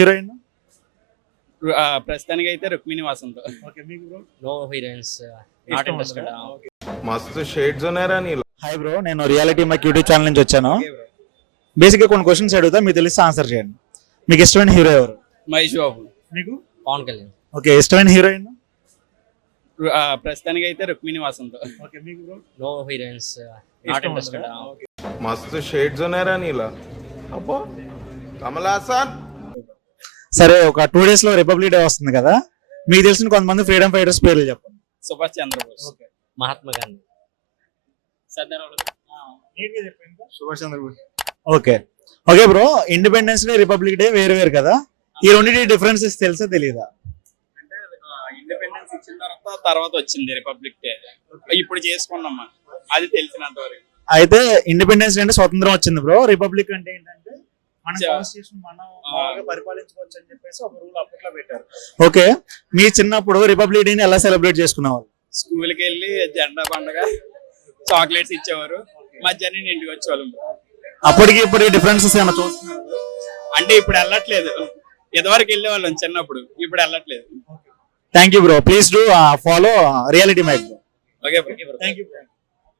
Heroine? ప్రస్తుతానికి అయితే Rukmini Vasanth. Okay, మీకు bro? No heroines not interested. మస్తు షేడ్స్ ఉన్నారా నీలో. హాయ్ బ్రో, నేను రియాలిటీ మైక్ యూట్యూబ్ ఛానల్ నుంచి వచ్చాను. బేసిక్గా కొన్ని క్వశ్చన్స్ అడుగుతా, మీకు తెలిస్తే ఆన్సర్ చేయండి. మీకు ఇష్టమైన హీరో ఎవరు? మహేష్ బాబు. మీకు? పవన్ కళ్యాణ్. ఓకే, ఇష్టమైన హీరోయిన్? ప్రస్తుతానికి అయితే రుక్మిణి వాసంత్. ఓకే, మీకు bro? No heroines not interested. మస్తు షేడ్స్ ఉన్నారా నీలో. అబ్బో కమలాసన్. సరే, ఒక 2 days లో రిపబ్లిక్ డే వస్తుంది కదా, మీకు తెలిసిన కొంతమంది ఫ్రీడమ్ ఫైటర్స్ పేర్లు చెప్పండి. Subhash Chandrabose. Mahatma Gandhi. Subhash Chandrabose. Okay okay bro, independence day, republic day వేరు వేరు కదా, ఈ రెండింటి డిఫరెన్సెస్ తెలుసా తెలీదా? అంటే ఇండిపెండెన్స్ ఇచ్చిన తర్వాత వచ్చింది రిపబ్లిక్ డే, ఇప్పుడు చేసుకున్నామా, అది తెలిసినంత వరకు. అయితే ఇండిపెండెన్స్ డే అంటే స్వతంత్రం వచ్చింది బ్రో, రిపబ్లిక్ అంటే ఏంటంటే మన కాన్స్టిట్యూషన్ మనం బాగా పరిపాలించుకోవచ్చు అని చెప్పేసి ఒక రూల్ అప్పట్లో పెట్టారు. ఓకే, మీ చిన్నప్పుడు రిపబ్లిక్ డేని ఎలా సెలబ్రేట్ చేసుకునేవాళ్ళు? స్కూల్కి వెళ్ళి జెండా పండగ, చాక్లెట్స్ ఇచ్చేవారు, మధ్యాహ్నం ఇంటికి వచ్చేవాళ్ళం. అప్పటికి ఇప్పటికి డిఫరెన్సెస్ ఏమైనా చూస్తున్నారు? అంటే ఇప్పుడు వెళ్ళట్లేదు, ఇదివరకు వెళ్ళేవాళ్ళం చిన్నప్పుడు, ఇప్పుడు వెళ్ళట్లేదు. Thank you bro, please do follow reality mic. Okay, thank you.